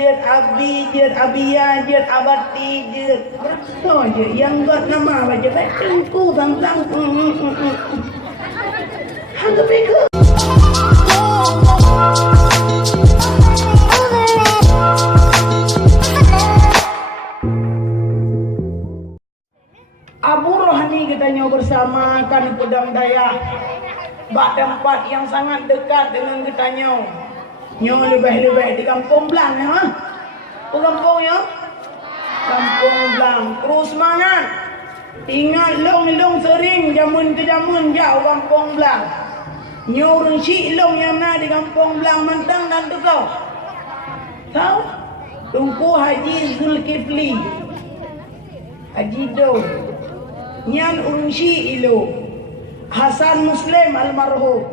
Jid Abi, Jid Abia, Jid Abati, Jid berapa je yang buat nama baca tengku tentang harga mereka. Abu Rohani katanya bersama kan pedang daya bak tempat yang sangat dekat dengan katanya. Nyo lebih-lebih di Kampung Blang ya, ha? Kampung ya? Kampung Blang. Terus semangat. Ingat long sering jamun ke jamun jauh Kampung Blang. Nyo orang syik long yang mana di Kampung Blang Mantang dan tu kau. Tahu? Tungku Haji Zulkifli. Haji Do. Nyan orang syik ilo. Hasan Muslim almarhum.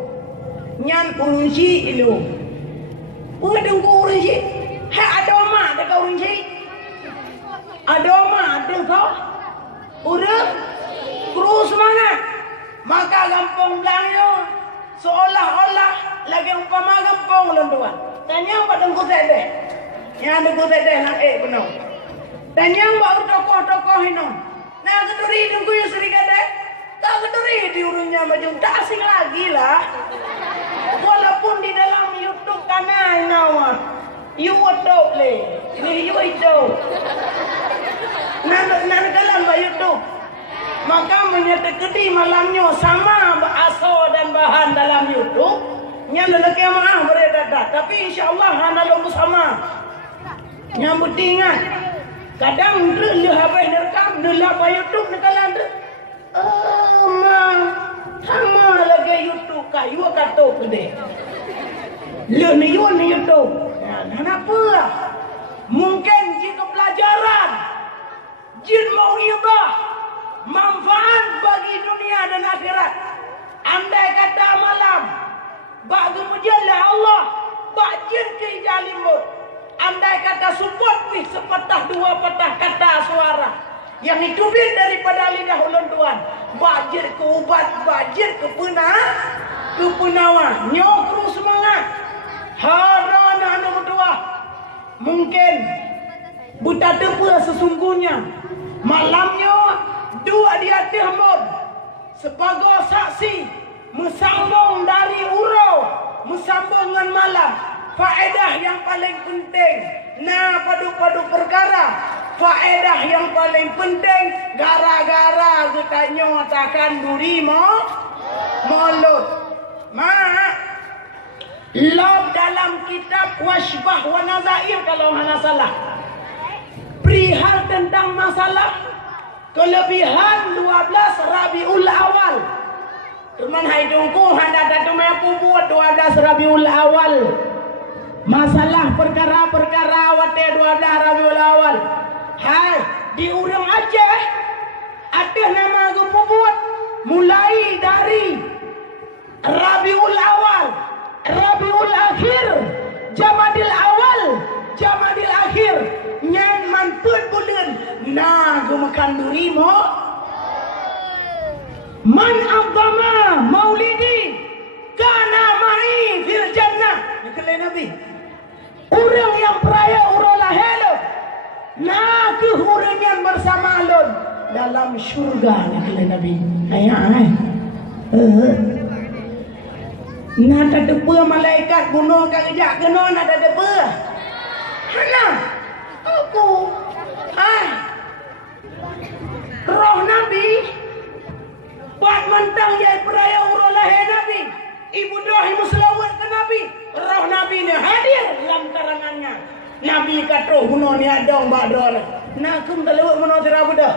Nyan orang syik ilo. Bukan dengku orang syik. Hai adoma dekat orang syik. Adoma ada tau. Udah terus semangat. Maka Kampung Blangnya seolah-olah lagi umpama kampung lenduan. Tanya apa dengku sedeh. Yang dengku sedeh nak benar. Tanya baru tokoh-tokoh ini. Nah keduri dengku yang sering ada. Tak keduri di urunnya macam tak asing lagi lah. Walaupun di dalam YouTube kanal nawa, YouTube le, ini YouTube. Nak dalam YouTube, maka menyatakan malamnya sama asal dan bahan dalam YouTube. Yang lelaki maaf beredar, tapi insyaAllah anda lumpuh sama. Yang penting ingat, kadang dia habis rekam, dia lapar YouTube nak kalah dia. Sama lagi YouTube kayu kata gede. Le ni YouTube. Kenapa? Mungkin jika pelajaran jin mau ibah manfaat bagi dunia dan akhirat. Andai kata malam bagi mujalla Allah bak jin ke jalimut. Andai kata support nih sepatah dua patah kata suara yang ditubir daripada lidah ulun tuan. Bajir ke ubat, bajir ke penawan. Nyokru semangat. Hara anak-anak berdua. Mungkin buta tepa sesungguhnya. Malamnya dua di hati hamud. Sebagai saksi. Mesambung dari urau. Mesambung dengan malam. Faedah yang paling penting. Nah padu-padu perkara. Faedah yang paling penting gara-gara katanya takkan duri mulut. Lob dalam kitab Washbah wa Nazair kalau hana salah. Perihal tentang masalah kelebihan 12 Rabiul Awal. Teman hai dungku handa datu mampu buat 12 Rabiul Awal. Masalah perkara-perkara wate 12 Rabiul Awal. Hai, di urang Aceh ada nama gepubuat mulai dari Rabiul Awal, Rabiul Akhir, Jamadil Awal, Jamadil Akhir, nyan mantut bulan. Nah, gemakan duri mo. Man agama maulidi kana ma'i fil jannah. Nikah Nabi. Orang yang peraya urang lahelo. Nah kehuringan bersama alun dalam syurga nak Nabi. Nah tak depa malaikat bunuh kat kejak kena nak tak depa. Hana aku roh Nabi buat mentang jadi peraya urang lahir Nabi. Ibu Ibrahim selawat ke Nabi. Roh Nabi ni hadir dalam karangannya. Nabi kata guna ni adong badon. Nak kum telewak guna tirabu dah.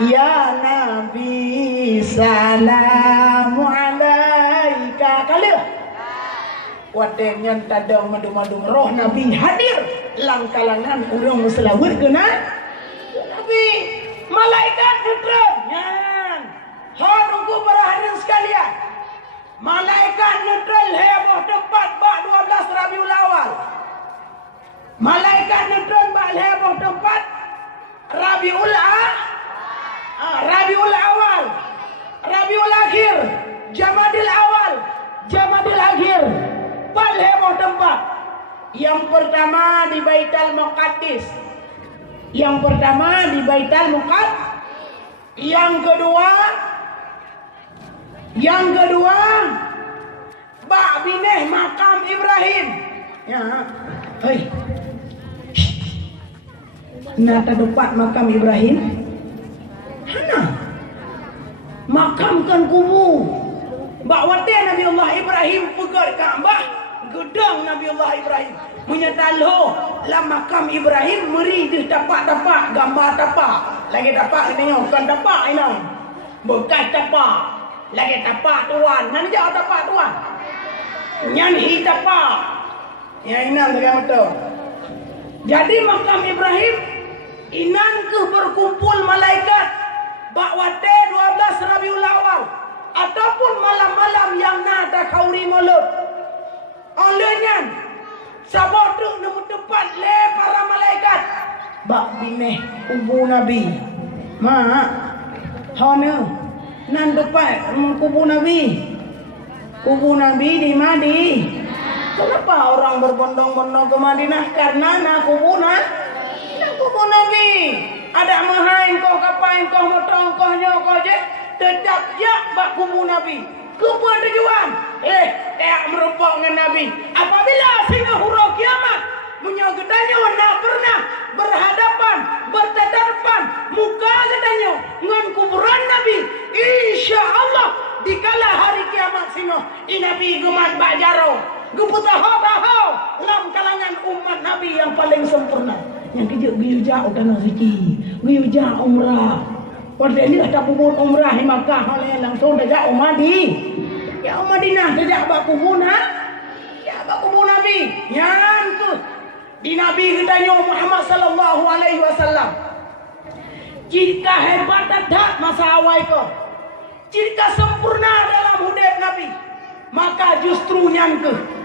Ya Nabi salamu alaika kala. Wadenya tadong madu-madu roh Nabi hadir lang kalangan urang selawat ke Nabi. Malaikat neutron. Nyan. Harungku para hadirin sekalian. Malaikat neutral heboh tempat bak 12 Rabiul Awal. Malaikat neutron bak heboh tempat Rabiul Awal, Rabiul Akhir, Jamadil Awal, Jamadil Akhir. Bak heboh tempat. Yang pertama di Baitul Muqaddis. Yang pertama di Baitul Muqaddis. Yang kedua bak bineh makam Ibrahim. Ya. Hei. Nah, tempat makam Ibrahim. Hana. Makamkan kubu. Bak wate Nabi Allah Ibrahim pegat Kaabah, gedang Nabi Allah Ibrahim. Menyataloh lah makam Ibrahim meri di tapak-tapak gambar tapak. Lagi tapak tengok kan tapak ini. Bekas tapak. Lagi tapak tuan. Nanti jauh tapak tuan. Nyanyi tapak. Yang inang dengan betul. Jadi makam Ibrahim inan ke berkumpul malaikat bakwate 12 Rabiul Awal ataupun malam-malam yang nada kauri mulut. Olehnya sabotu nemu tempat le para malaikat bak bineh kubu Nabi. Mak hana nan depan kubu Nabi. Kubu Nabi di Madi. Kenapa orang berbondong-bondong ke Madinah? Karena nak kubu Nabi. Ada mahain kau kapain kau motong kau nyokok je. Tetap je bak kubu Nabi. Kubu tujuan. Tak merupakan dengan Nabi. Apabila sehingga huruf kiamat menyogedanya nak pernah berhadapan, bertadapan muka gedanya dengan kuburan Nabi. Insya Allah dikala hari kiamat sehingga Nabi gemat bajaro. Guputaho-taho dalam kalangan umat Nabi yang paling sempurna. Yang kejap giyu jauh tanah suci, giyu jauh umrah. Pada ini ada kubur umrah di Makkah, halnya langsung dah jauh Madi. Ya Madinah dah bak kubur ya bak kubur Nabi. Yang tu di Nabi katanya Muhammad sallallahu alaihi wasallam. Jika hebat tak masa awal ko, jika sempurna dalam hidup Nabi, maka justru yang ke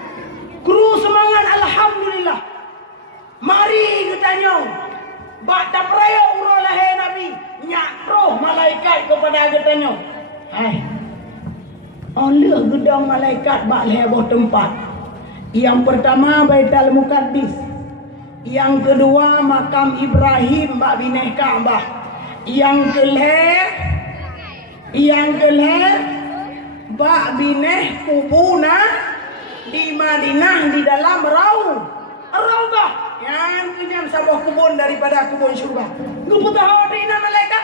kru semangat alhamdulillah. Mari katanya bak peraya urang lahir Nabi nyak roh malaikat kepada katanya. Hai. Oleh gedang malaikat bak lahir boh tempat. Yang pertama Baitul Muqaddis. Yang kedua makam Ibrahim bak bineh Kaabah. Yang kelih bak bineh kubuna di Madinah di dalam Raudhah. Yang kenyang sebuah kebun daripada kebun syurga. Guput tahu dina malaikat.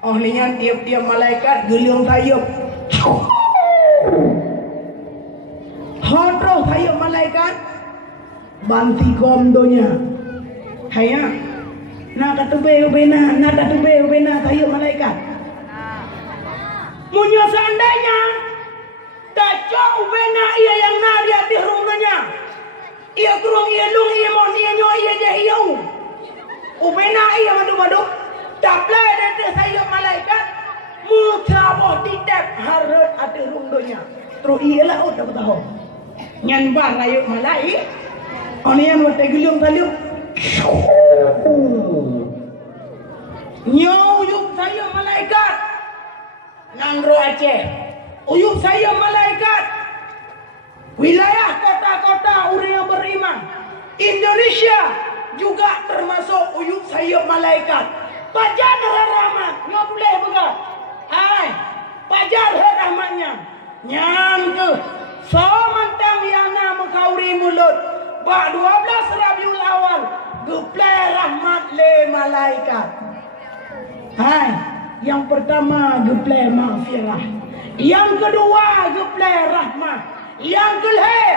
Oh lihat tiap-tiap malaikat geliung tayup. Hodroh tayup malaikat. Banti komdonya. Haya. Nak katube ubena tayup malaikat. Munyo seandainya dacok ubena ia yang nadia di rumahnya. Ia kurung ia lung ia mon ia nyo ia je ia ubena ia madu taple de sayup malaikat mutabah titep harut ada rumahnya. Terus ia lah tak tahu. Nyan bar ayuk malaikat. Oni yang wate gulung taliuk. Nyo uyup sayup malaikat. Nangro Aceh. Uyup sayup malaikat. Wilayah kota-kota orang yang beriman. Indonesia juga termasuk uyup sayup malaikat. Pajar rahmat, nggak boleh begal. Hai, pajar rahmatnya. Nyam tu, so mantang yang nama kauri mulut. Bak 12 Rabiul Awal, geplay rahmat le malaikat. Hai, yang pertama geplay maghfirah. Yang kedua geplay rahmat. Yang kelih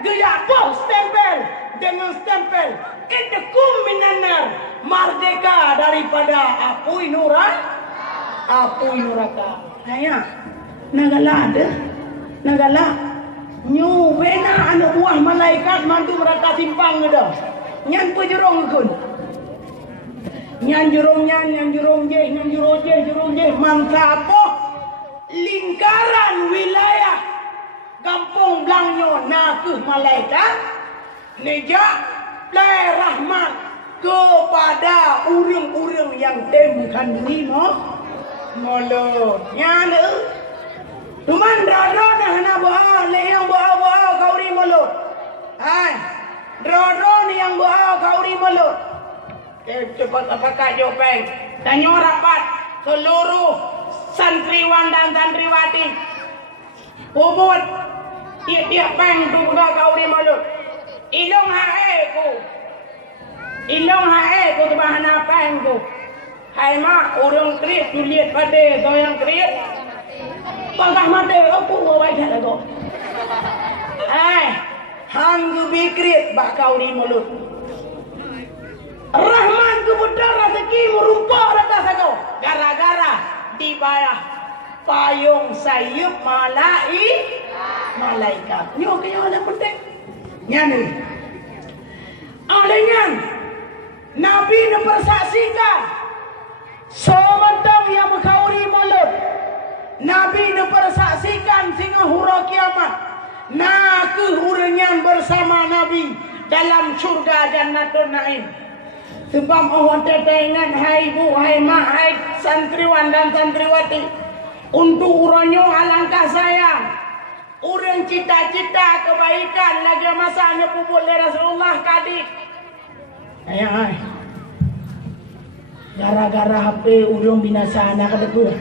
gaya poh stempel dengan stempel indakum minanar merdeka daripada apui neraka. Hanya nagala ada nagala nyu bena anak buah malaikat mandu merata simpang ada nyan pejurong kun nyan jurong je mantapo lingkaran wilayah Kampung Blangyo nakuh malaikat nejak play rahmat kepada urang-urang yang temukan diri molo nyana tuman rada nah na boa le yang boa kauri molo hai Dro ni yang buah kau di mulut. Cepat apakah jopeng? Tanya rapat seluruh santriwan dan santriwati. Ubud tiap-tiap peng tu buka kau di mulut. Ilong hae ku tu bahan apa ku. Hai mak orang kriit tu lihat pada tu yang kriit. Pagah mata apa buat dah tu. Han ku bikrit bak kau di mulut. Rahman ku budar rezeki merumpah atas aku. Gara-gara dibayar payung sayup malaikat. Nyo ke yang penting. Nyani. Alenyan Nabi mempersaksikan sementang yang berkauri mulut. Nabi mempersaksikan sehingga hura kiamat. Nah kehurangan bersama Nabi dalam surga Jannatul Naim. Sebab Allah tetengan hai bu, hai mak, hai santriwan dan santriwati. Untuk uranyo alangkah sayang. Urang cita-cita kebaikan lagi masanya pupuk oleh Rasulullah kadik. Ayah, gara-gara HP urang binasa anak ada pun.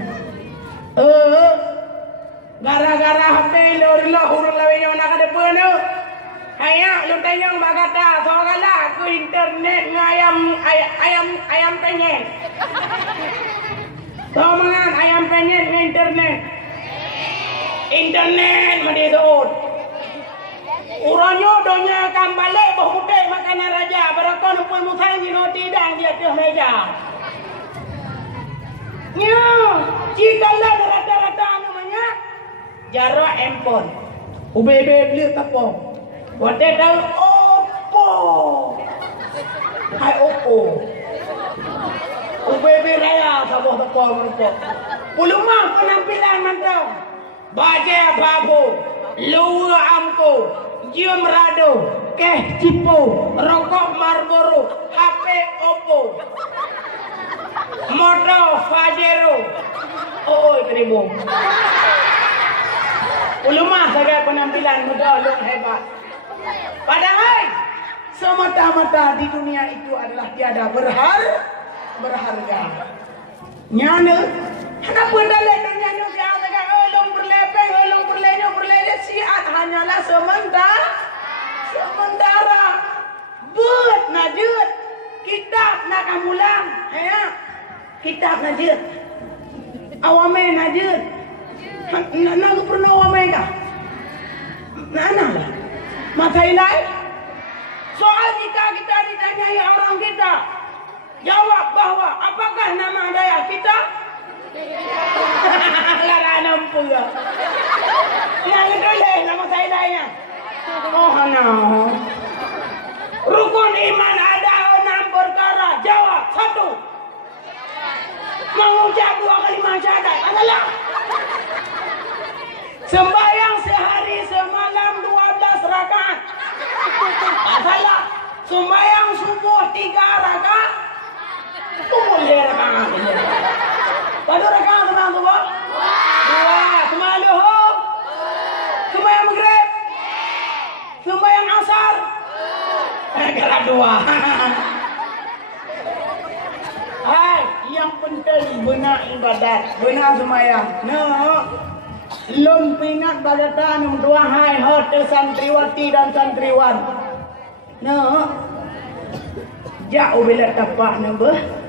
Gara-gara HP lor urang lawan anak ada pun. Ayah, lu tanya bagata soalnya ke internet ayam penyet. Tahu mangan ayam penyet ke internet. Internet medidut. Uranyo donya akan balik berhubung makanan raja. Berakon pun musang di roti dan di atas meja. Nya, jika lah rata-rata namanya jarak empon. UBB beli tepung. Wadah tahu Oppo. Hai Oppo. UBB raya sabah tepung mereka. Pulumah penampilan mantau. Baja babu, luar amko, jium rado, keh cipo, rokok Marlboro, HP Oppo, motor Pajero, kribo. Ulumah saja penampilan muda yang hebat. Padahal semata-mata di dunia itu adalah tiada berharga. Nyana, kenapa dalam dunia itu siapa kata elong berlepeng, elong berlejak siat hanyalah sementara. Buat najut, kitab nak kamulang, ya, kitab najut, awame najut, nak pernah awame kah? Nana lah, matai lain. Soal jika kita ditanyai orang kita, jawab bahawa apakah nama daya kita? Lara nampu ya. Yang itu leh nama saya daya. Oh no. Rukun iman ada 6 perkara. Jawab 1. Mengucap 2 kalimat syahadat. Adalah sembahyang sehari semalam 12 rakaat. Adalah sembahyang subuh 3 rakaat. Boleh rakaat. Pada rakaat tenang tu bang? 2. Sembahyang duhur? Sembahyang maghrib? Sembahyang asar? Kira 2. Hai, yang penting benar ibadat, benar sembahyang. Nah, lon pingat bagatan dua hai hotel santriwati dan santriwan. Nah, jauh bila tapak nambah.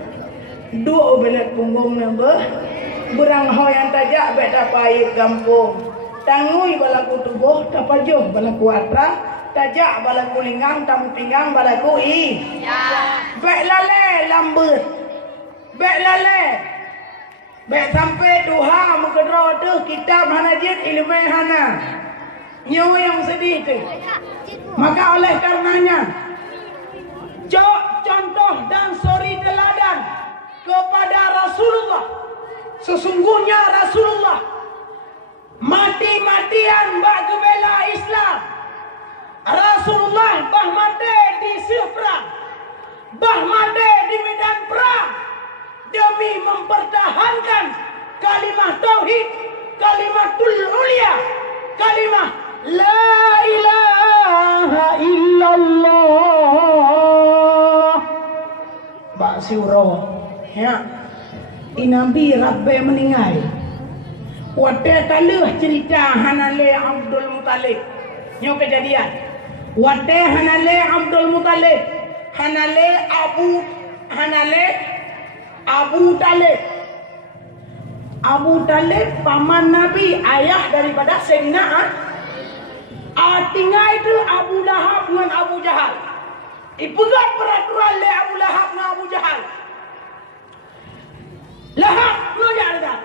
2 belat punggung nambah. Berang ho yang tajak bet tapai gampung. Tangui balaku tubuh, tapajuh balaku atra, tajak balaku linggang, tam pinggang balaku i. Ya. Bet lale lambut. Bet lale. Bet sampai duha mengkedro tu kitab hanajid ilmu hana. Nyawa yang sedih tu. Maka oleh karenanya contoh dan suri teladan kepada Rasulullah. Sesungguhnya Rasulullah mati-matian bak bela Islam. Rasulullah bah mati di perang, bah mati di medan perang demi mempertahankan kalimah tauhid, kalimatul ulia, kalimah la ilaha illallah. illallah. Bak surah. Ya. Nabi Rabbi meninggal. Wadah taluh cerita Hanale Abdul Muttalib. Nyo kejadian. Wadah Hanale Abdul Muttalib. Hanale Abu Talib. Abu Talib paman Nabi, ayah daripada Sayyidina. Tinggal itu Abu Lahab dengan Abu Jahal. Ipegat peraturan le Abu Lahab dengan Abu Jahal. Lahab keluar dah.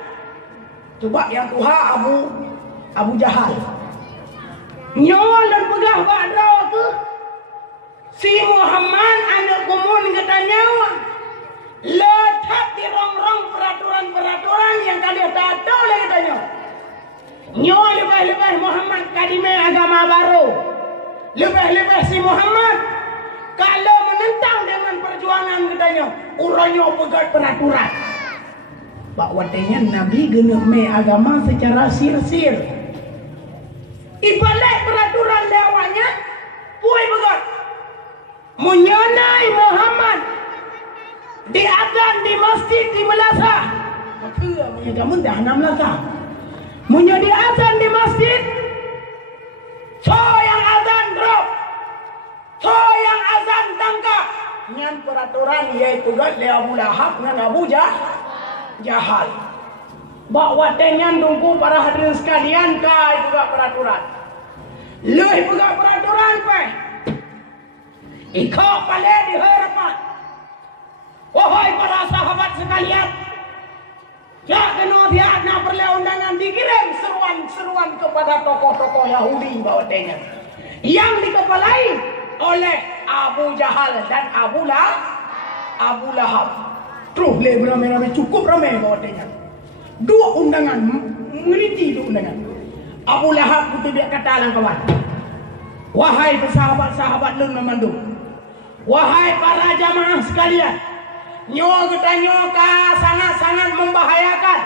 Coba yang Tuhan Abu Jahal. Nyol dan pegah badra tu. Si Muhammad anak kumun katanya. Letak di rong-rong peraturan-peraturan yang kalian tak tahu lagi katanya. Nyol lebih-lebih Muhammad kadime agama baru. Lebih-lebih si Muhammad kalau menentang dengan perjuangan katanya. Urangnya pegat peraturan. Bakwatnya Nabi genep me agama secara sir-sir. Ibalik peraturan lewatnya, puai begot. Menyonai Muhammad diadzan di masjid di Melasa. Maka menjamun dah 6 Melasa. Menyodi azan di masjid. So yang azan drop. So yang azan tangkap. Nyan peraturan yaitu gat le Abu Lahab dengan Abu Jahal. Bawa tenyan tunggu para hadirin sekalian kai juga peraturan. Leh juga peraturan pai. Ikau pale di harapan. Wahai para sahabat sekalian. Ya kena dia nak perlu undangan dikirim seruan-seruan kepada tokoh-tokoh Yahudi bawa tenyan. Yang dikepalai oleh Abu Jahal dan Abu Lahab. Terus le beramai-ramai cukup ramai bawa tenyan. 2 undangan, mengerti 2 undangan. Abu Lahab itu dia kata lang kawan. Wahai sahabat-sahabat lun memandu. Wahai para jamaah sekalian. Nyo ka sangat-sangat membahayakan.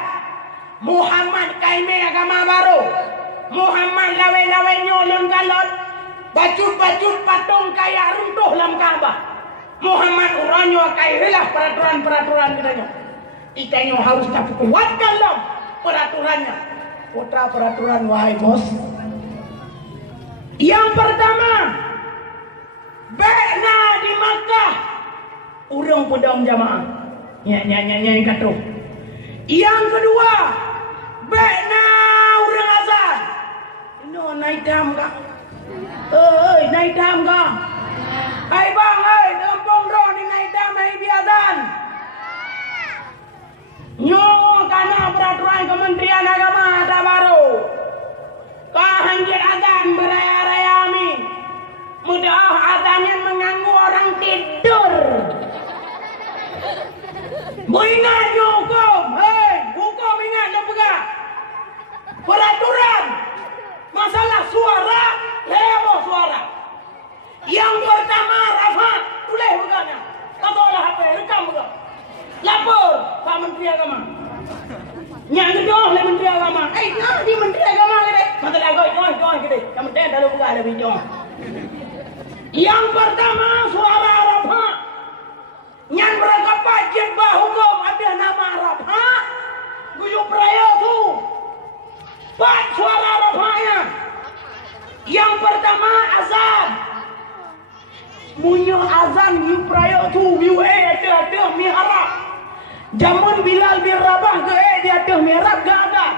Muhammad kaime agama baru. Muhammad lawe-lawe nyo lun galot. Bacut-bacut patung kaya runtuh dalam Kaabah. Muhammad uranyo kailah peraturan-peraturan katanya. Ikanyo harus tapi kuatkan dong peraturannya. Putra peraturan wahai bos. Yang pertama, Bena di Makkah. Urang pedang jamaah. Yang kata. Yang kedua, Bena urang azan. No naik dam kah? Naik dam kah? Hai bang, kampung ron ni naik dam hai biazan. Nyo karena peraturan Kementerian Agama ada baru. Kahanjir azan beraya-raya mi. Mudah azan yang mengganggu orang tidur. Ingat hukum. Hukum ingat dan pegang. Peraturan. Masalah suara. Lewo suara. Yang pertama Rafa. Tulis pegangnya. Tak boleh HP. Rekam pegang. Lapor Pak Menteri Agama. Yang kedua oleh Menteri Agama. Di Menteri Agama kita. Masalah kau kita. Kamu tanya dalam buka ada video. Yang pertama suara Rafa. Yang mereka pajak hukum ada nama Rafa. Guyup raya tu. Pak suara Rafanya. Yang pertama azan. Munyo azan guyup raya tu. Ada mihrab. Jamun Bilal bin Rabah ke dia ada mihrab gak.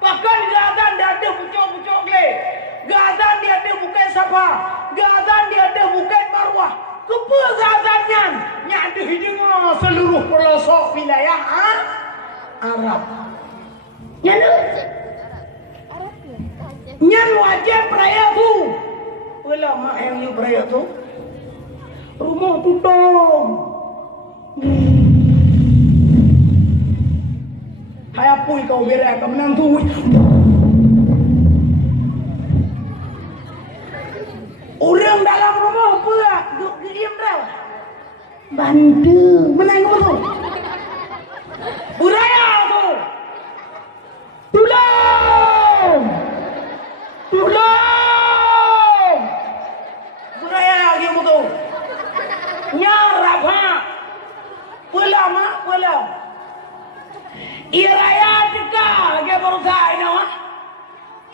Bahkan gazan dia ada pucuk-pucuk le. Gazan dia ada bukit Safa. Gazan dia ada bukit Marwah. Kepa gazannya nyada dengar seluruh pelosok wilayah Arab. Nyada. Nyan wajib raya tu. Ulama yang ni raya tu. Rumah tutup. Hai apui kau berak kau menang tu. Orang dalam rumah pula diam dah. Bantu menang tu. Buraya tu. Tolong. Pula mak, pula. Iraya dekat lagi berusaha ini mak.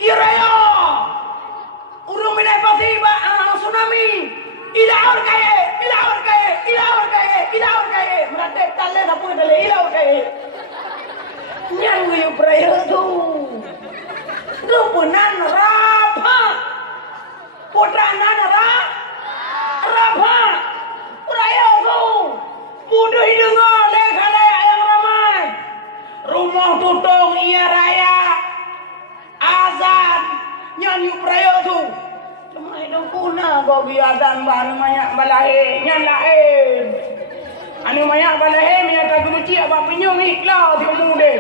Iraya. Urung minai pasti tsunami. Ilaur kaya. Meratek kalian apa kali ilaur kaya. Yang gue peraya tu. Kepunan Rabha. Putra nana Rabha. Peraya tu. Mudah dengar lekha-lekha yang ramai. Rumah tutung ia raya. Azan. Nyanyi peraya tu. Cuma itu kuna kau biarkan bahan banyak balahe. Nyan lahir. Anu banyak balahe. Minyak tak kemuci apa pinyong ikhlas. Dia muda.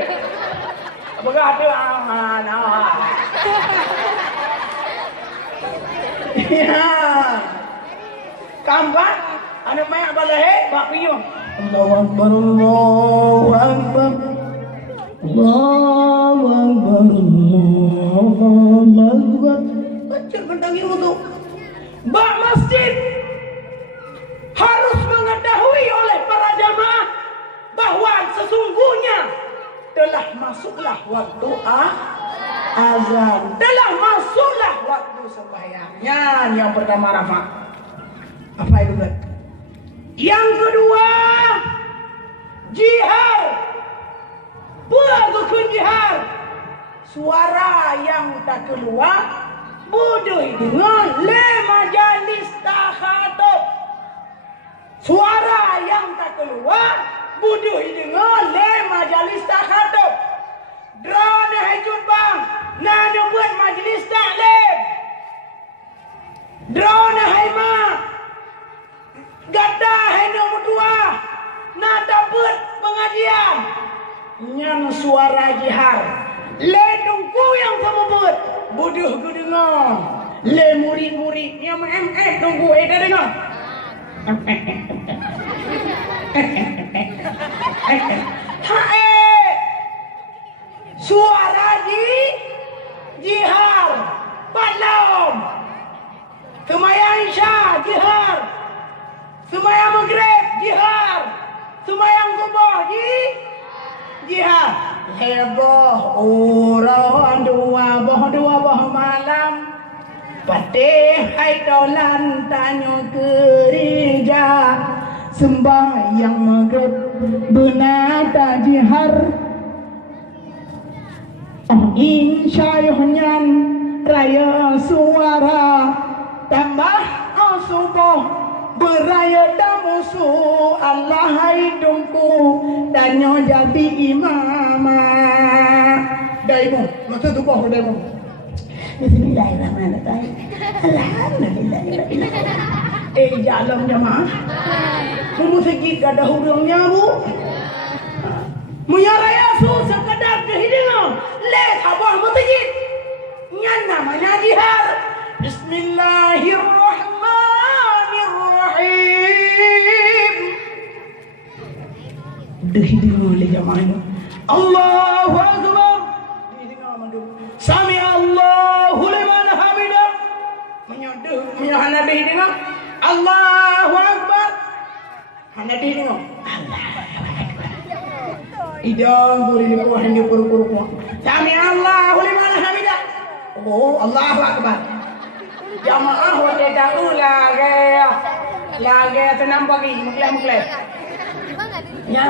Apakah tu? Ya. Kampan. Anu banyak balahe. Pak pinyong. Allahu Akbar. Allahu Akbar. Allahu Akbar. Allahu Akbar. Baca bentang ilmu tu. Bak masjid harus mengetahui oleh para jamaah bahawa sesungguhnya telah masuklah waktu azan. Telah masuklah waktu sembahyangnya. Yang pertama Rafa. Apa itu kan? Yang kedua jihar. Bukan jihar. Suara yang tak keluar bodoh dengan le majalis takhatub. Suara yang tak keluar bodoh dengan le majalis takhatub. Drone hajut bang, nak buat majlis taklim. Drone hai mak. Gada hai nombor dua. Nak dapat pengajian. Nyan suara jihar. Le tungku yang sama buat. Bodoh ku dengar. Le murid-murid yang tunggu dah dengar. Suara jihar. Balom. Semayang Isya jihar. Semayang Maghrib jihar. Semayang subuh jihar. Heboh orang dua boh malam. Patih hai dolan tanya gereja. Sembahyang Maghrib benata jihar. Insya'Nyan raya suara. Tambah subuh beraya damusu. Allah hidungku danyo jadi imam. Daimu, masa tu kau daimu. Bismillahirrahmanirrahim. Alhamdulillah. Jalan jemaah. Kamu segi kada hurungnya bu. Munyaraya su sekadar kehidangan. Let abah masjid. Nyan namanya jihad. Bismillahirrahmanirrahim. Kehidangan oleh jemaah. Allahu Akbar. Sami Allahu liman hamidah. Menyahana kehidangan. Allahu Akbar. Hana kehidangan. Idang buri ni kuah ni puru-puru. Sami Allahu liman hamidah. Oh, Allahu Akbar. Jamaah wate tahu lagi senam pagi muklah. Ya.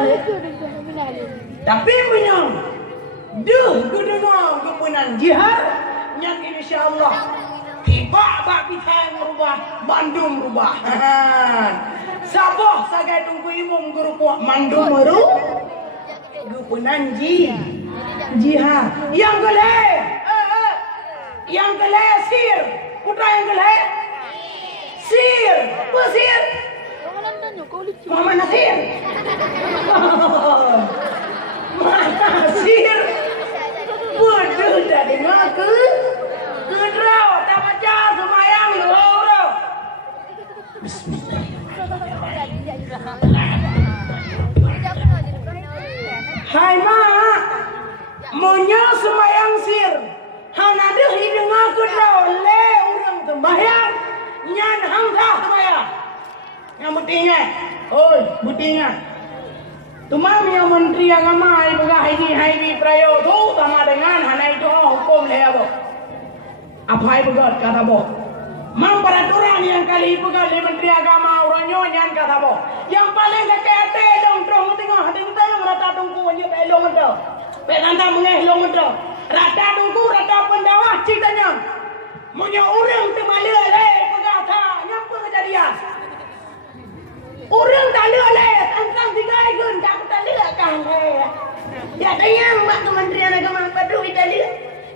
Tapi punya ku dengar kepunan jihad yang insyaallah tiba bak bisa merubah Bandung merubah. Sabah sagai tunggu imam guru kuat Bandung meru. Kepunan jihad. Yang kelai sir. Putra yang kelai sir. Pesir. Muhammad Nasir. Nasir. Bodoh dah dengar ke? Kedrau tak baca semayang lu. Hai mak, monya semayang sir. Hana deh dengar kedrau le orang sembahyang. Nyan hangsa semayang. Yang pentingnya, oi, pentingnya. Tumang yang Menteri Agama ini prayo tu sama dengan hana itu hukum leabo. Apa yang begat kata boh? Mam peraturan yang kali begat di Menteri Agama orangnya yang kata boh. Yang paling kekete dong terong tengok hati kita yang rata tungku wajib elong itu. Penanda mengelong itu. Rata tungku rata pendawah ceritanya. Punya orang temalai begat yang kejadian. Orang tak leleh, tentang tiga ikut, tak leleh kan? Ya, tanya mak Kementerian Agama Padu kita leleh.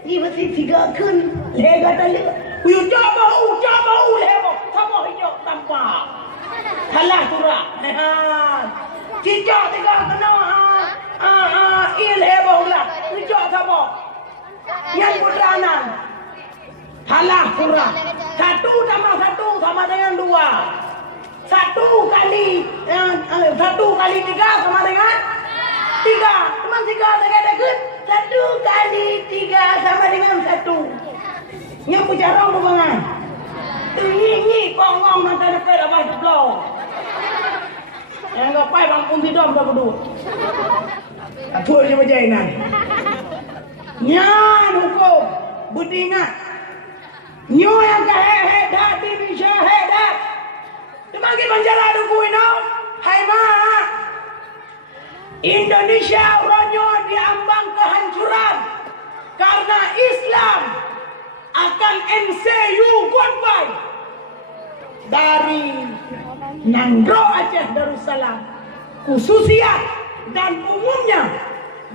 Ni mesti tiga ikut, lega tak leleh. Ucap bau, lebo, sama hijau tanpa. Halah surah. Cicak tiga kena, lebo lah. Ucap sama. Yang putranan. Halah surah. Satu sama dengan dua. Satu kali tiga sama dengan tiga. Teman tiga dekat. Satu kali tiga sama dengan satu. Yang bicara bukan? Ini kongong nanti depan apa sebelah. Yang gapai bang pun tidak berdua. Atur je macam ini. Nyan hukum berdingat. Nyo yang kehedat ini syahadat. Semakin menjala duku ini, hai mak. Indonesia orangnya diambang kehancuran karena Islam akan MCU goodbye dari Nandro Aceh Darussalam khususiat dan umumnya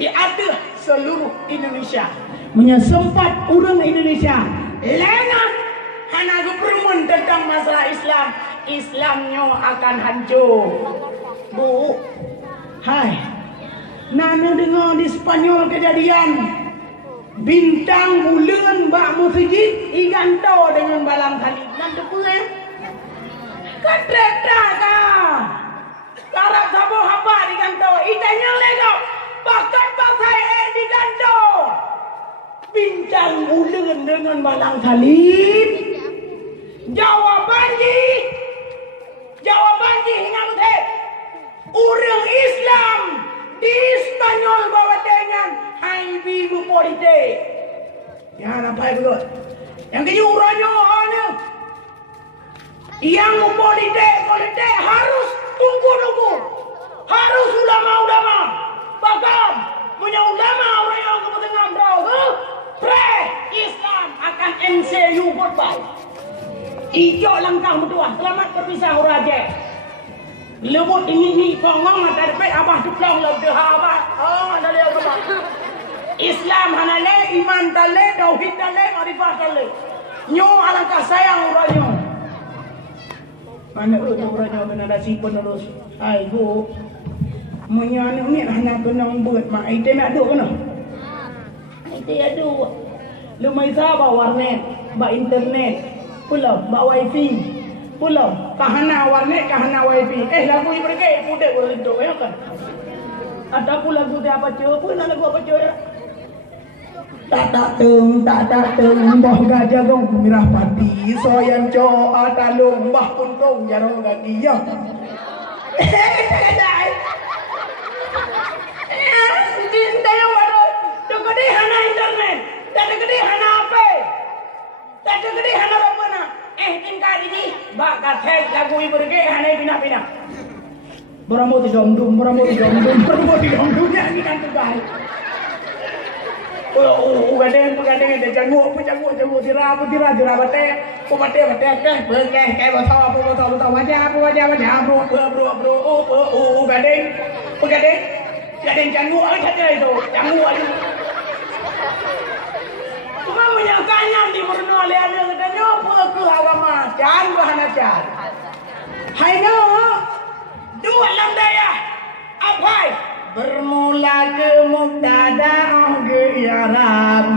diatur seluruh Indonesia. Menyesempat orang Indonesia lengah hanya keperumun tentang masalah Islam. Islamnya akan hancur. Bu, hai, Nana dengar di Spanyol kejadian bintang bulan bak masjid iganto dengan balang salib. Nanti pula kadreta ka karap sabo haba diganto itanya lego bakat pasai diganto bintang bulan dengan balang salib. Jawabannya ingat betul. Orang Islam di Spanyol bawa dengan IB politik. Ya, nampak betul. Yang kejurannya ana. Yang politik harus tunggu. Harus ulama. Bahkan punya ulama orang yang kepentingan dah. Islam akan MCU goodbye. Ijo langkah berdua, selamat berpisah orang Aceh. Lebut ini kongong ada depan abah duplong lebih abah. Oh, ada leh abah. Islam hanale, iman tale, tauhid tale, arifah tale. Nyo alangkah sayang orangnya. Mana orangnya generasi penerus. Hai bu, munya anu ni hanya kenang buat mak itu nak duk kena. Itu ada. Lumai sahabat warnet, ba internet. Pulau, bawa wifi, pulau, kahana warnet, kahana wifi. Lagu ini berke, putih berlentuk ya kan? Ada pun lagu dia apa cuy? Pun lagu apa cuy? Tak teng, mbah gajah gong merah pati, soyan co, ada lombah untung jaro gadi ya. Cinta yang baru, gede hana internet, tak gede hana apa? Tak gede hana apa na? Tingkah ini, bakat saya lagu ibu berke hana bina. Berambut dom-dom nyanyi kan tugas. Gadeng ada jago dirah bate, kayak botol wajah bro gadeng jago aja itu jago aja. Cuma menyangkanya di Borneo ada katanya ke agama can bahana can. Hai no, dua lam daya apa? Bermula ke mubtada ke i'rab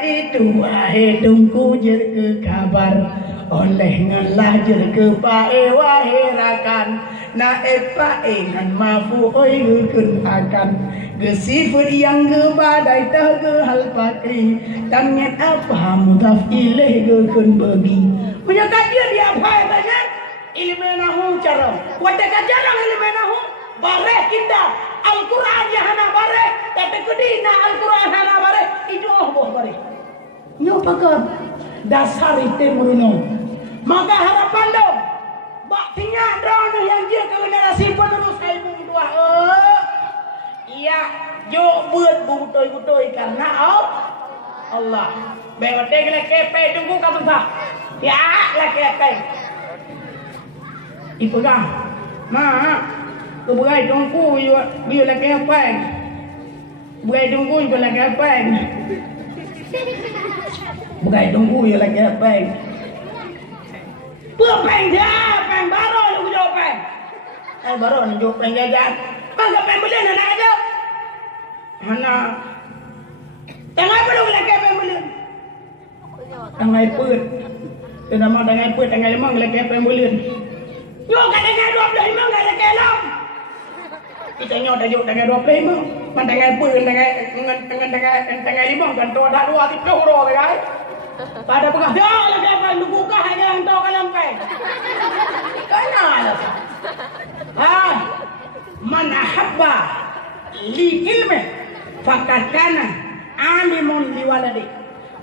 itu wahai tungku jer ke kabar oleh ngalah jer ke pae wahai rakan naib pae ngan mafu oi kun akan gesifur yang ke badai tah ke hal patri tamnyat apa mudaf ilaih ke kun bagi punya kajian dia apa tanya ilmu nahu cara wada kajaran ilmu nahu bareh kita Al-Quran yang hana bareh tapi kedina Al-Quran hana bareh itu boh bareh nyo pakar dasar itu merenung maka harapan dong baktinya drone yang dia ke generasi penerus ibu dua iya jo buat butoi karena Allah bewa tegla kepe tunggu ka tuh ya la kepe ipegang nah tu bugai tunggu yo la kepe bugai tunggu yo la kepe bugai tunggu yo la kepe peng dia peng baru lu jo peng baru ni jo peng jajan bangga peng beli nak aja mana tengah belum lagi peng beli tengah put nama tengah put tengah limang lagi peng beli yo kan tengah 25 lagi lam kita nyo dah jo tengah 25 man tengah put tengah limang kan tu ada 2 3 euro guys pada pegah dah lagi apa lu buka hanya yang tahu kalam kai kenal man ahabba li ilmi faqad kana alimun li waladi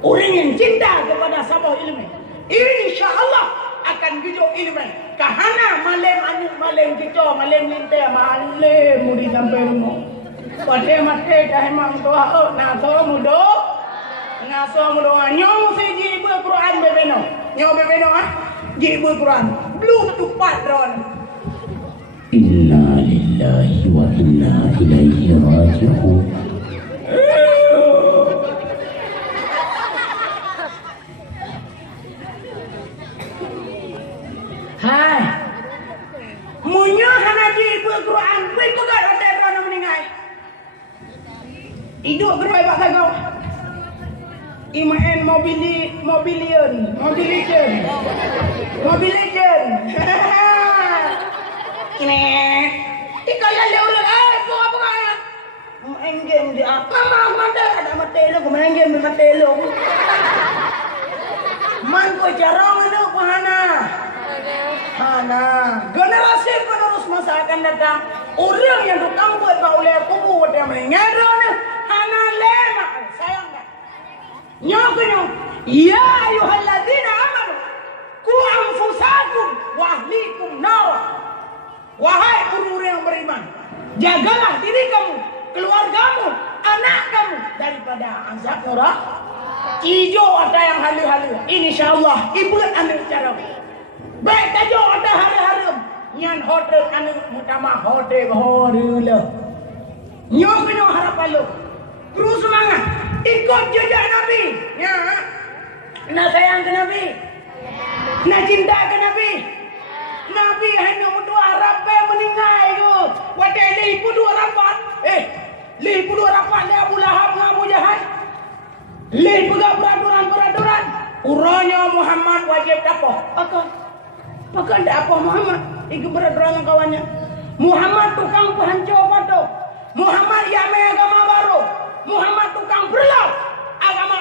orang yang cinta kepada sabah ilmu insyaallah akan gijo ilmu kahana malem gijo malem linte malem mudi sampai rumah pade mate dah memang doa na so mudo ngaso mudoa nyo si jibu Quran bebeno nyo bebeno jibu Quran blue tupat ron inna lillahi wa inna ilaihi raji'un hai munyo hana jibu Quran kuwi pegat hotel ron meningai hidup gerbai bak sagau Iman mobilion. Ini, ikaya lewat. Apa? Main game dia. Mama ada matelo, main game matelo. Man ko jarang itu Hana. Generasi penerus masa akan datang. Orang yang tukang buat baulai kubu dia mengeron. Hana lema. Sayang. Nyokunyo ya ayyuhalladzina amanu qu anfusakum wa ahlikum nar wahai orang yang beriman jagalah diri kamu keluargamu anak kamu daripada azab neraka ijo ada yang halu-halu insyaallah ibu anu cara baik tajo ada harum nyan hotel anu mutama hotel horula nyokunyo harapan lu terus semangat ikut jejak Nabi ya nak sayang ke Nabi nak cinta ke Nabi Nabi hanya berdoa Rabbi meninggal tu wadah lipu dua rapat lipu dua rapat ni Abu Lahab dengan Abu Jahal lipu gak peraturan uranya Muhammad wajib dapat pakai tak apa Muhammad ikut peraturan kawannya Muhammad tukang penghancur batu Muhammad yang agama baru Muhammad tukang berlaw agama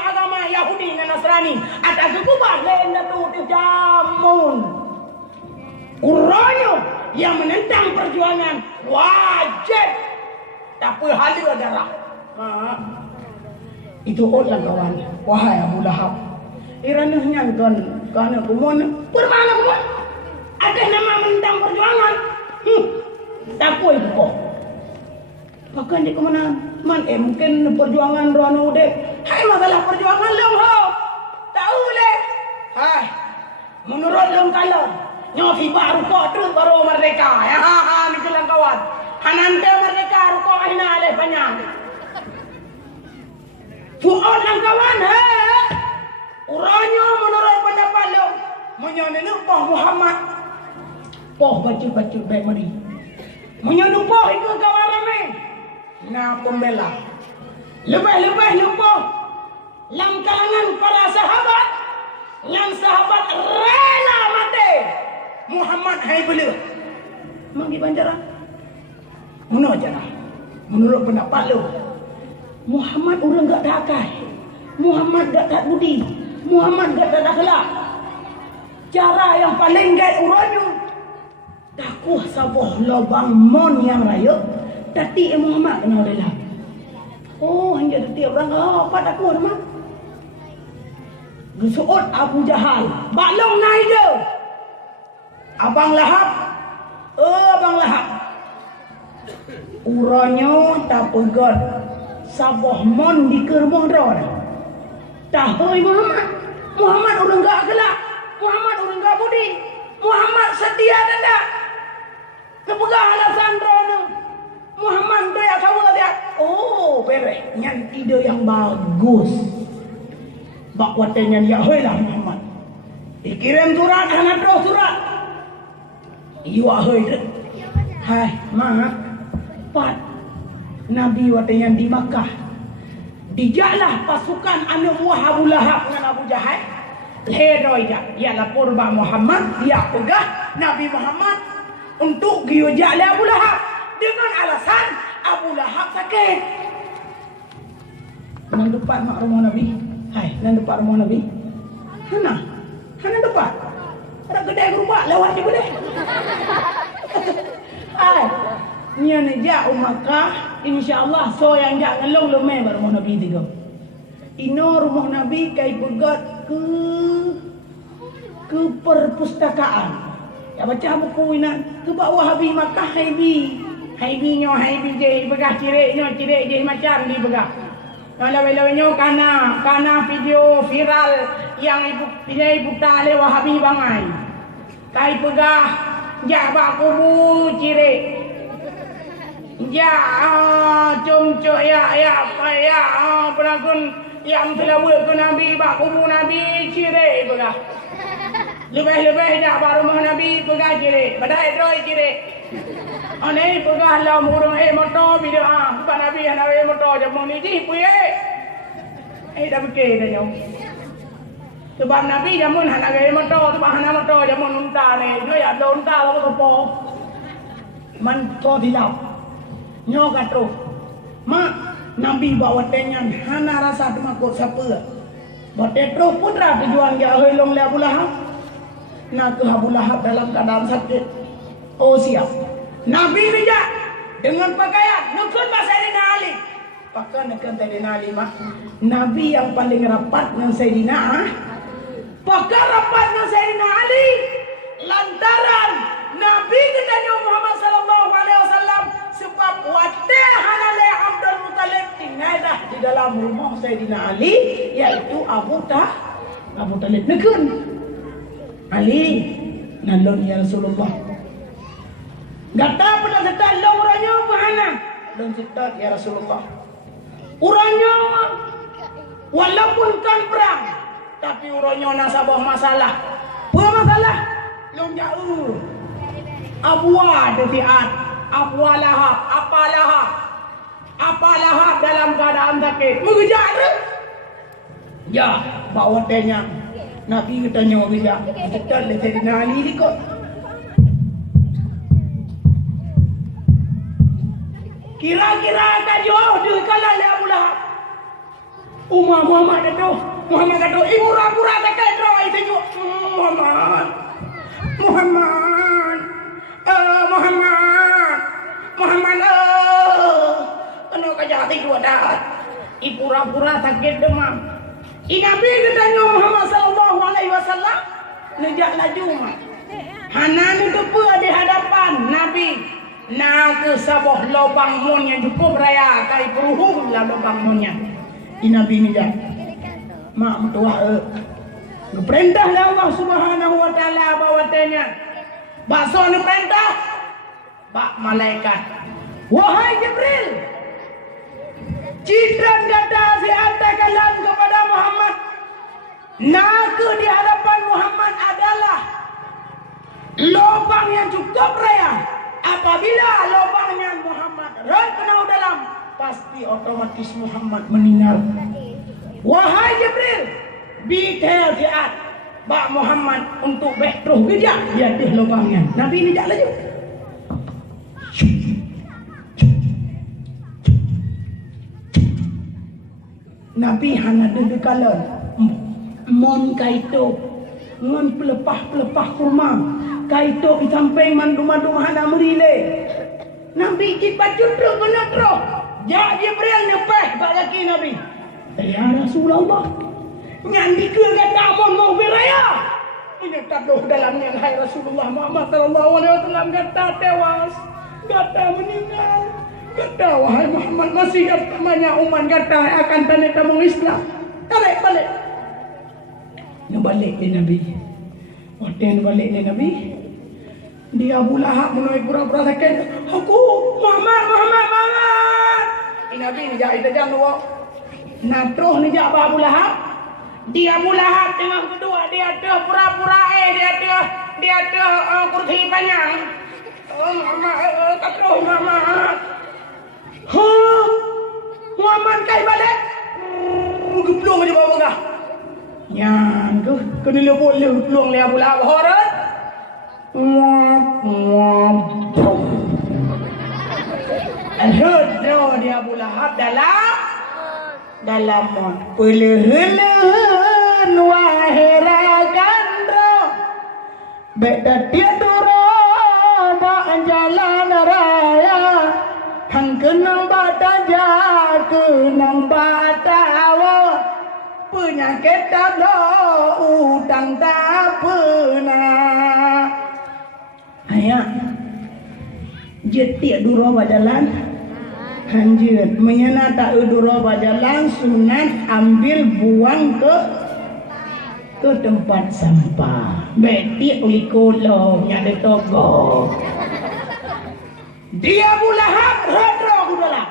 Yahudi dan Nasrani ada kekubah lain datu jamun Uranyo yang menentang perjuangan wajib tapi hadir adalah itu orang kawan wahai Abu Lahab irannya kan karena kumon permana kumon ada nama menentang perjuangan takut itu kok bahkan di kemana mungkin perjuangan rono dek hai masalah perjuangan long ho tahu leh hai menurut long kalau nyofi baru kok terus baru merdeka ya ni jalan kawan hanante merdeka kok hina leh banyak fuon lang kawan uranyo menurut pendapat long menyonene poh Muhammad poh baju baik mari menyonu poh itu kawan ramai na pembela lebih lupa dalam kalangan para sahabat yang sahabat rela mati Muhammad hai beliau manggi banjara menurut pendapat lu Muhammad orang gak ada akal Muhammad gak ada budi Muhammad gak ada akhlak cara yang paling gait urangnya tak aku sabuh lubang mon yang raya tati Muhammad kena dalam. Oh, hanya tati orang apa tak aku mak. Gesuot Abu Jahal, balong naik dia. Abang Lahab. Abang Lahab. Uranya tak pegat sabuh mon di kerbong ron. Tahoi Muhammad. Muhammad orang gak gelak. Muhammad orang gak budi. Muhammad setia dada. Kepegah alasan rono. Muhammad dia tahu dia. Oh, berek. Yang ide yang bagus. Bak watenya dia heulah Muhammad. Dikirim surat hana terus surat. Ieu aheuy teh. Hai, mah. Pat. Nabi watenya di Makkah. Dijaklah pasukan anu buah Abu Lahab dengan Abu Jahal. Heroi dah. Ialah purba Muhammad. Dia pegah Nabi Muhammad untuk giujak Abu Lahab. Dengan alasan Abu Lahab sakit. Nang depan mak rumah Nabi. Hai, nang depan rumah Nabi. Hana depan. Ada kedai gerubak lewat je boleh. Hai. Nya ni jak Makkah, insya-Allah so yang jak ngelong lemeh rumah Nabi tiga. Ino rumah Nabi kai pegat ke perpustakaan. Ya baca buku ina ke bawah Habib Makkah Haibi nyo je begah cirek je macam di begah. Lalu kana video viral yang ibu tale Wahabi bangai. Kai pegah jak bak kubu cirek. Ya cumcuk ya perakun yang telah buat ke Nabi bak kubu Nabi cirek begah. Lebih-lebih dah baru rumah Nabi pegah cirek. Badai droi cirek. Aneh pegah lah murung motor bila sebab Nabi nak motor jamu ni ji pu dah fikir dah jauh. Sebab Nabi jamun nak motor sebab hana motor jamun unta ni. Dia ya ada unta apa apa. Man to dilap. Nyo katro. Mak Nabi bawa tenyan hana rasa temakut siapa. Bertetro putra tujuan dia helong le Abu Lahab. Nak ke Abu Lahab dalam keadaan sakit. Oh siap. Nabi bijak dengan pakaian nukun Sayyidina Ali. Pakaian nukun Sayyidina Ali mah. Nabi yang paling rapat dengan Sayyidina pakaian rapat dengan Sayyidina Ali. Lantaran Nabi ketanya Muhammad sallallahu alaihi wasallam sebab watahana le Abdul Muttalib tinggal dah di dalam rumah Sayyidina Ali iaitu Abu Talib nukun. Ali nalon ya Rasulullah. Gata pada sekat long uranya apa hana? Dan sekat ya Rasulullah. Uranya walaupun kan perang, tapi uranya nasabah masalah. Apa masalah? Long jauh. Abwa defiat, abwa lahap, apa lahap dalam keadaan sakit. Mengejar ke? Ya, bawa tanya. Nabi katanya bila sekat le Sayyidina Ali ikut. Kira-kira tak jauh dia kalah le Abu Lahab. Muhammad kata ibu pura-pura takkan draw ai sejuk. Muhammad. Kena kajak tidur dah. Ibu pura-pura sakit demam. Nabi katanya Muhammad sallallahu alaihi wasallam nejak laju mak. Hana ni tepa di hadapan Nabi. Nak ke sabuh lubang mon yang cukup raya kai peruhung lah lubang monnya. Nabi ni dah. Mak mertua perintah lah Allah Subhanahu wa taala bawatanya. Bakso ni perintah bak malaikat. Wahai Jibril, citran kata si kalam kepada Muhammad. Nak di hadapan Muhammad adalah lubang yang cukup raya. Apabila lubangnya Muhammad kena dalam, pasti otomatis Muhammad meninggal. Wahai Jibril, bitel siat bak Muhammad untuk bekruh bijak dia di lubangnya. Nabi ni jak laju. Nabi hanya duduk kalan mon kaito ngon pelepah kurma kaito di samping mandu-mandu mahana murile. Nabi kita judul kena terus. Ya Jibril nyepeh tak yakin Nabi. Ya Rasulullah. Nyandi ke kata mau beraya. Ini taduh dalamnya hai Rasulullah Muhammad sallallahu alaihi wasallam kata tewas. Kata meninggal. Kata wahai Muhammad masih temannya umat kata akan tanda kamu Islam. Tarik balik. Balik ni Nabi. Hotel balik ni Nabi. Dia Abu Lahab menolak pura-pura sakit. Aku Muhammad. Ini Nabi ni jahit aja tu. Natruh ni jak Abu Lahab. Dia Abu Lahab tengah kedua dia ada pura-pura dia ada kursi panjang. Muhammad katruh Muhammad. Muhammad kai balik. Geblong aja bawa enggak. Yang tu kena lebut peluang le Abu Lahab horor. Alhamdulillah dia Abu Lahab dalam pelehen wahirakan roh beda dia duro bak jalan raya kan kenang bataja kenang batawa penyakit tak utang tak pernah ayah jetik duro bajalan hanjir menyana tak duro bajalan sunat ambil buang ke tempat sampah betik uli kolong yang ada togo dia Abu Lahab redro kudalah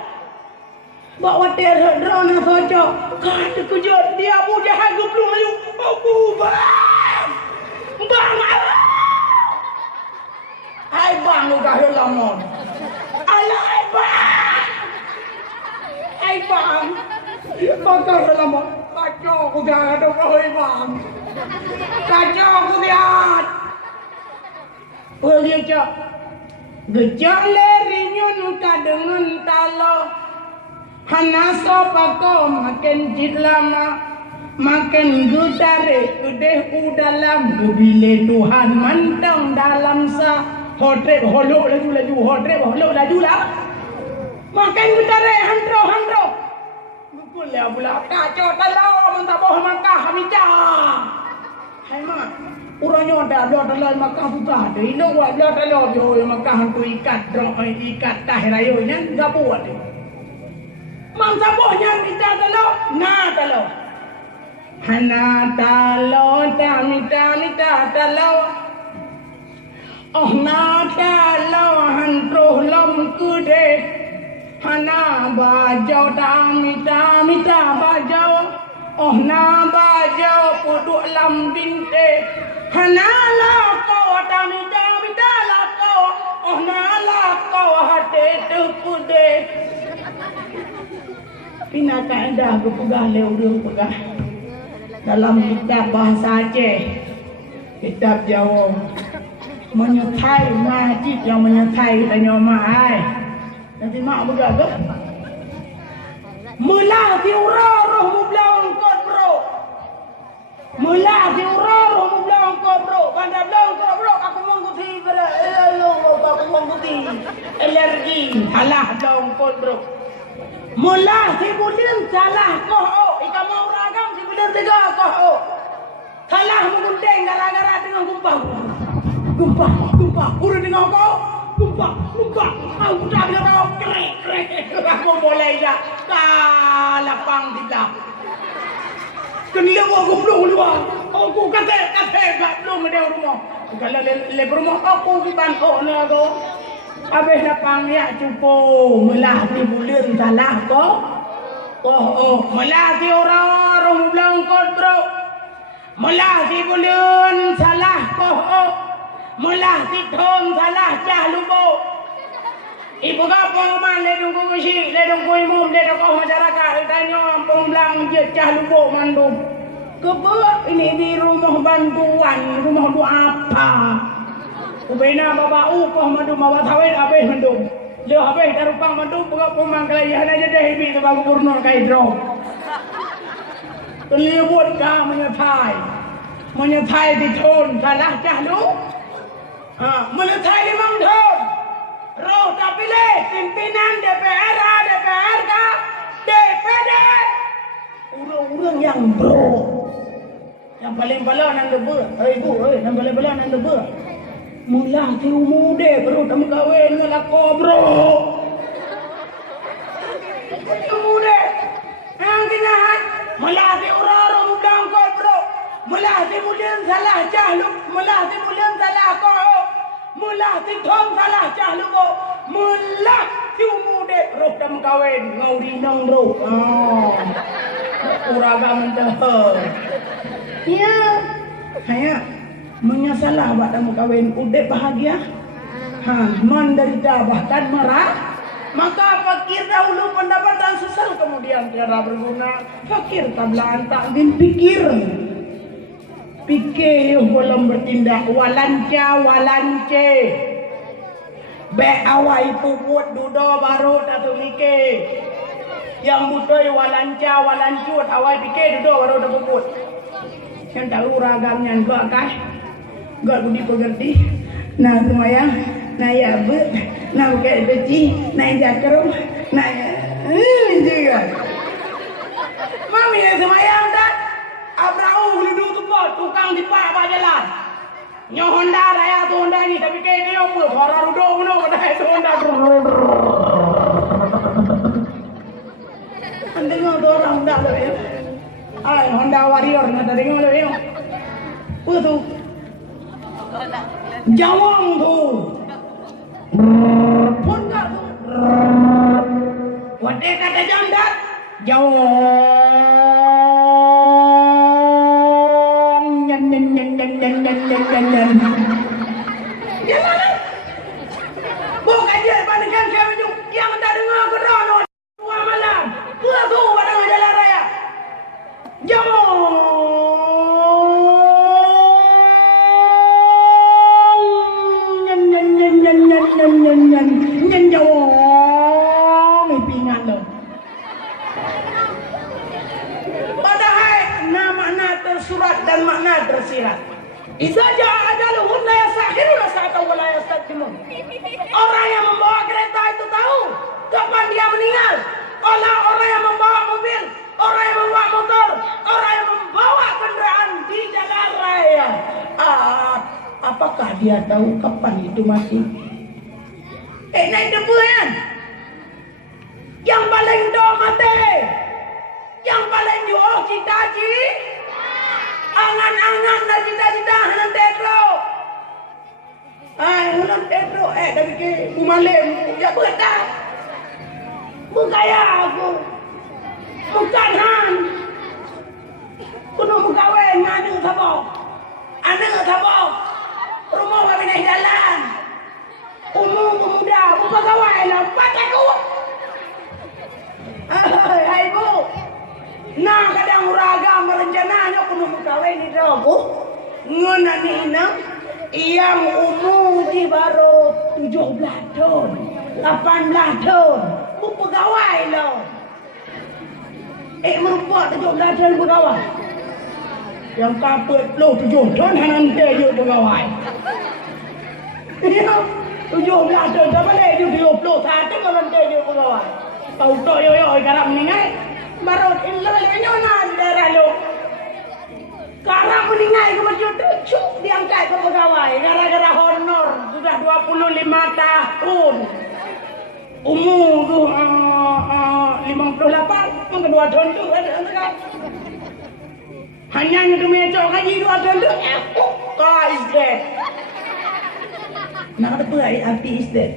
bawa ter redro na soco kata kejut dia Abu Jahal geblung ayu Abu bang hai bang lu gah lamon ala hai bang bakal lamon kacau ku gah do hai bang kacau ku lihat boleh cak gejak lerinyun kadengan talo hana sopako makin jid lama makin gudare udeh udalam gebile Tuhan mantang dalam sa hotre holo laju hotre laju lah makin gudare handro gukul ya pula kacau talo mentaboh Makkah hamija hai mak urangnya ada dalam Makkah buka deh no wa dalam yo Makkah tu ikat tahirayo nya enggak buat deh mang sabohnya kita talo hana talo tamita talo oh na talo handroh lom kude hana bajau tamita bajau oh na bajau puduk lam binte hana lako tamita lako oh na lako hate tu kude pina kaedah aku pegah leu pegah dalam kitab bahasa Aceh kitab Jawa menyertai majid yang menyertai tanya mak nanti mak begal ke mula diurah roh mublang kot bro mula diurah roh mublang kot bro bandar blang kot bro aku mengikuti aku mengikuti alergi halah blang kot bro mula si bulan salah koh ikan mau ragam si bulan tiga koh salah mengundeng gara-gara dengan gumpah urut dengan kau gumpah aku dah bila kau krek aku boleh dah kalapang di belah kenapa aku belum luar aku kata belum ada rumah kalau le rumah aku biban kau ni aku habis lapang ya cupo melah di bulan salah ko melah di orang bilang kau bro melah di bulan salah ko melah di thon salah cah lubo ibu kapong man le dungku mesti le dungku imum le dungku masyarakat tanya ampung bilang je cah lubo mandum kebab ini di rumah bantuan rumah bu apa ubena baba upoh mandum bawa thawai habis mandum le habis darupang mandum buka pemang kelayan aja deh ibi sebab gubernur kai dro kelibut ka menyetai di thon salah cah lu Meletai 5 tahun. Roh tak pilih pimpinan DPR, DPRK, DPD. Orang-orang yang bro. Yang paling bala nan lebe. Ibu, yang paling bala nan lebe. Mula ti umude bro tamu kawin ngelako bro. Umude. Ang kinahan. Mula ti orang-orang udang ko bro. Mula ti mulian salah cahlu. Mula ti mulian salah ko. Mula ti thong salah cahlu ko. Mula ti umude bro tamu kawin ngauri nang bro. Uragam dah. Ya. Saya menyasalah buat kamu kawin udah bahagia. Menderita bahkan marah. Maka fakir dahulu pendapatan sesal kemudian tiada berguna. Fakir tablaan tak bin pikir. Pikir belum bertindak walance. Be awai puput dudo baru tak mikir. Yang butuh walancut awai pikir dudo baru tak puput. Yang tahu ragamnya gak kah? Gak budi pengerti. Nah semuanya, nah ya bet, nah bukan beci, nah jakrum, nah juga. Mami ya semuanya dah. Abraham duduk tu pot, tukang dipak apa jalan. Nyo Honda raya tu Honda ni, tapi kayak dia apa? Suara rudo mana? Dah tu Honda. Anda tengok tu orang Honda tu ya. Honda Warrior na tadi ngolo yo. Apa tu? Jawang tu. Pun tak tu. Wade kata jandat. Jawang. Nyan. Jalan. Bukan dia bandingkan kami tu yang tak dengar kerono. Dua malam. Apa tu pada jalan raya? Jawong nyan jawong ipingan lo. Padahal makna tersurat dan makna tersirat. Idza jaa ajaluhum la yastakhiruna sa'atan wa la yastaqdimun. Orang yang membawa kereta itu tahu kapan dia meninggal. Orang yang membawa mobil, orang yang membawa motor, orang yang membawa kendaraan di jalan raya. Apakah dia tahu kapan itu mati? Naik debu kan? Yang paling doa mati. Yang paling jual cita-cita. Angan-angan dan cita-cita hanan tekro. Hanan tekro. Dari ke Bumalem. Ya betul. Bukaya aku. Bukan han. Kuno mengkawin ngadu sabok. Anda sabok. Rumah kami naik jalan. Umum pemuda. Buka kawin lah. Pakai ku. Hai bu. Nah kadang ragam merencananya kuno mengkawin di rogo. Ngona ni enam. Yang umum di baru 17 tahun. 18 tahun. Pegawai lah. Merempuat 17 tahun pegawai. Yang kaput lo 7 tahun nanti je pegawai. 17 tahun tak boleh dia 21 tahun nanti je pegawai. Tahu tak yo sekarang meninggal. Baru ilmu nak darah lo. Sekarang meninggal ke macam tu cuk diangkat ke pegawai gara-gara honor sudah 25 tahun. Umur tu 58, kedua tahun tu ada kan. Hanya itu meja gaji 2 tahun tu. Kau is dead. Nak apa arti is dead?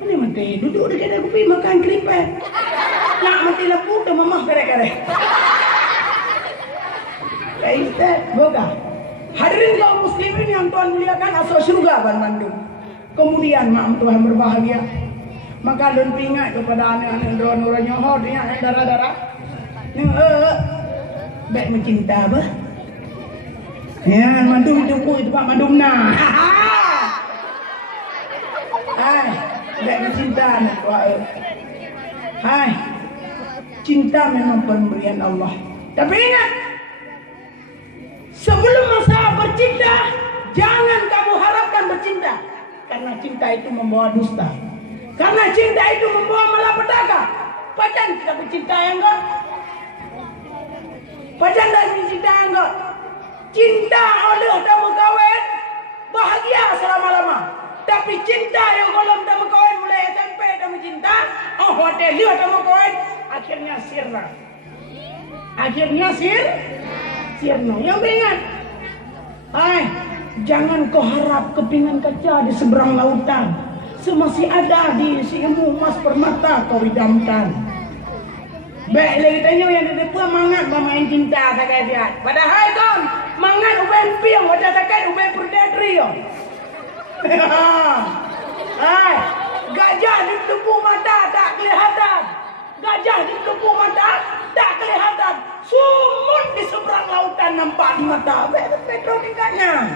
Mana mati duduk dekat aku pergi makan keripik. Nak mati lampu dah mamah kare-kare. Is dead, bukan? Hadirin kaum muslimin yang Tuhan muliakan asal syurga Bandung. Kemudian maaf Tuhan berbahagia. Maka don pingat kepada anak-anak orang nyohor yang darah-darah. Baik mencinta apa? Ya, mandum hidupku itu Pak Mandumna. Hai, baik mencinta anak tua. Hai, cinta memang pemberian Allah. Tapi ingat, sebelum masa bercinta, jangan kamu harapkan bercinta. Karena cinta itu membawa dusta. Karena cinta itu membawa malapetaka. Pacan kita bercinta ya enggak? Pacan dah bercinta ya enggak? Cinta oleh tamu kawin bahagia selama-lama. Tapi cinta yang kalau tamu kawin mulai SMP tamu cinta, oh hotel dia tamu kawin akhirnya sirna. Akhirnya sirna. Yang beringat. Hai, jangan kau harap kepingan kaca di seberang lautan. Semasih ada di si ilmu emas permata kau idamkan. Baik lagi tanya yang di depan mangat bermain cinta sakai dia. Padahal kan mangat uben piang wajah sakai uben perdetri yo. Hai, gajah di tepu mata tak kelihatan. Gajah di tepu mata tak kelihatan. Sumut di seberang lautan nampak di mata. Petro tingkatnya.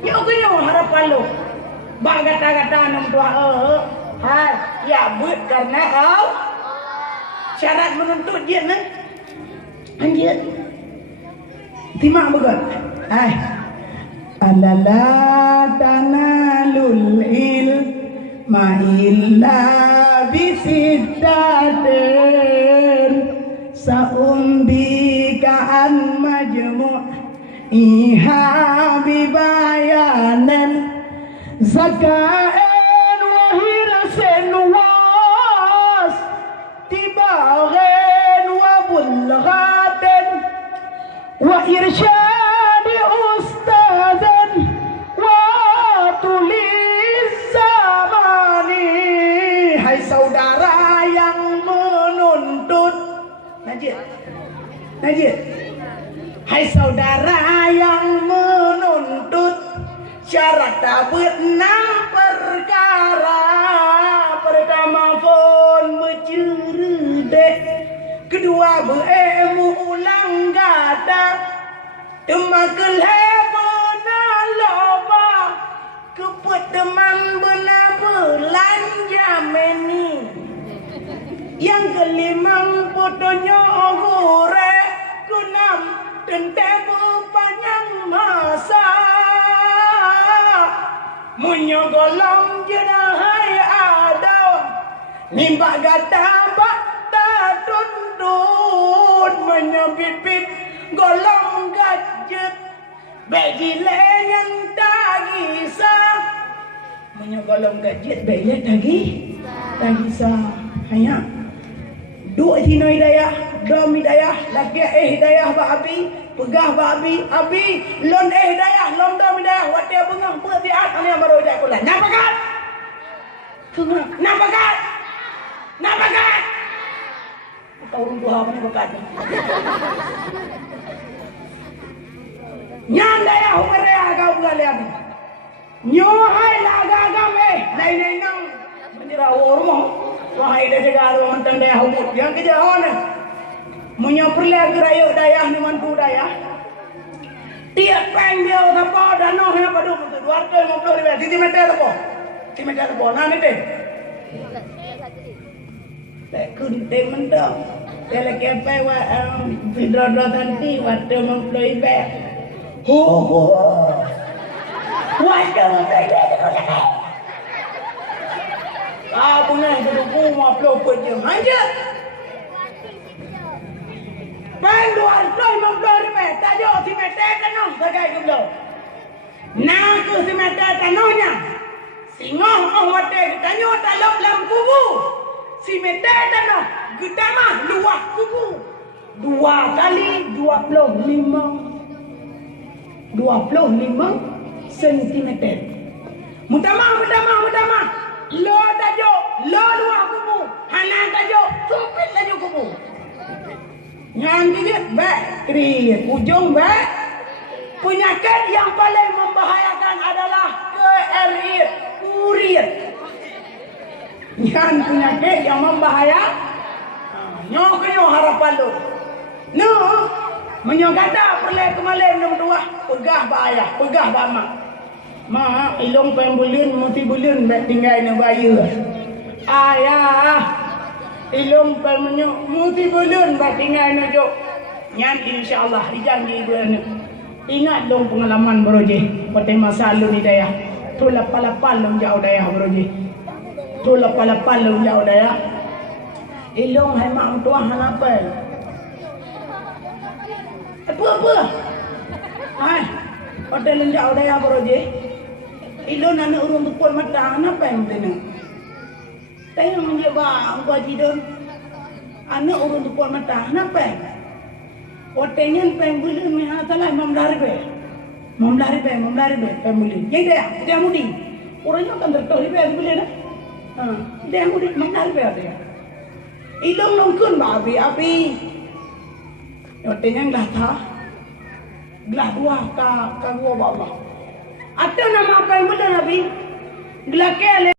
Yo kenyo harapan lo. Bak kata-kata nam tua hai, ya buat karena kau syarat menuntut dia nan. Anjir. Timak begat. Hai. Alala tanalul ilma illa bisittatin saumbika an majmu'iha bibayanan zakain wa hirsin was tibarin wa bulghatin wa irsyadi ustazan wa tulis zamani. Hai saudara yang menuntut Najib. Hai saudara yang menuntut syarat benang perkara. Pertama pun bercerita, kedua berilmu ulang gada, temakul benar loba, keput teman benar belanja meni. Yang kelima fotonya gore, keenam tentang panjang masa. Menyogolong jenahai ada nimba gata bak tak tuntut menyebit-bit golong gadget bagi yang tak kisah. Menyogolong gadget bagi tak kisah. Hanya dua hino hidayah, dom hidayah, laki hidayah ba abi, pegah ba abi, lon hidayah, lon dom hidayah, watia bengah bertiat ane baru hidayah kula. Nampakat? Nampakat? Kau urung Tuhan mana bakat? Nyan dayah humeraya kau bukan abi. Nyohai lagagam lain nang menjera rumah. Wahai dah jaga rumah tentang dayah umut. Yang kejauhan menyoperlah gerayuk dayah ni mantu dayah. Tiap peng dia apa danau yang padu 250 ribu. Titi meter apa? Nah ni deh. Tak kunting mentok. Dia lagi apa video nanti waktu mempelai beg. Waduh, bunga itu rumah pelopor je manja. Bang 250 ribu. Tak jauh si meter tanah sebagai kebelum. Nak tu si meter tanahnya. Singoh hotel tanya dalam lam kubu. Si meter tanah gedamah luah kubu. 2 kali 25 sentimeter. Mutamah. Lo tajo, lo luah kubu. Hana tajo, sempit laju kubu. Yang gigit baik, kriit ujung baik. Penyakit yang paling membahayakan adalah KRIT, kurit. Yang penyakit yang membahayakan. Nyok harapan lo. No, menyok kata perleh kemalim nombor 2, pegah bahaya, pegah bamak. Mak, ilong pembulun, muti bulun, baik tinggal nak bayar. Ayah, ilong pemenyuk, muti bulun, baik tinggal nak jok. Yang insyaAllah, dijanji ibu anak. Ingat dong pengalaman Broje. Pada masa lalu ni daya. Tu lapal-lapal long jauh daya Broje. Tu lapal-lapal long jauh daya. Ilong hai mak tua hanapal. Apa? Hai. Pada long jauh daya Broje. Ilong anak urung tupon mata hanapal tena. Tengok menjebak gua tidur. Anak urung tupon mata hanapal. Otengan pembuli meh salah memlari be pembuli. Yang dia mudi. Orangnya kan tertori be pembuli na. Dia mudi memlari be ada. Ilong longkun ba api. Otengan latha. Gelah dua ka gua ba Allah. Atau nama pembuli nabi. Gelah ke